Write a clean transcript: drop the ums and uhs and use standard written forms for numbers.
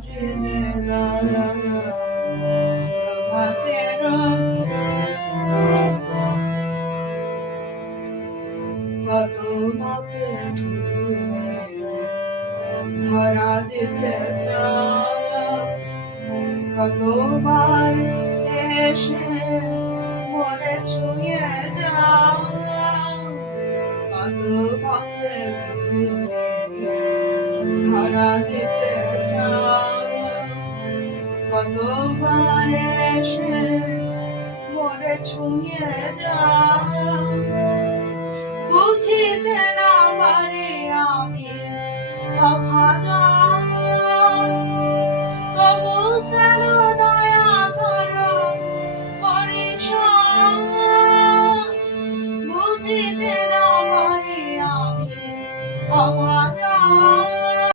যে প্রভাতের কত মতে ধরা দিতে চাও, কতবার এসে মরে ছুঁয়ে যাও, কত মতে ধরা দিতে চাও, কতবার এসে মরে ছুঁয়ে যাও। বুঝিতে না পারি আমি অভাগা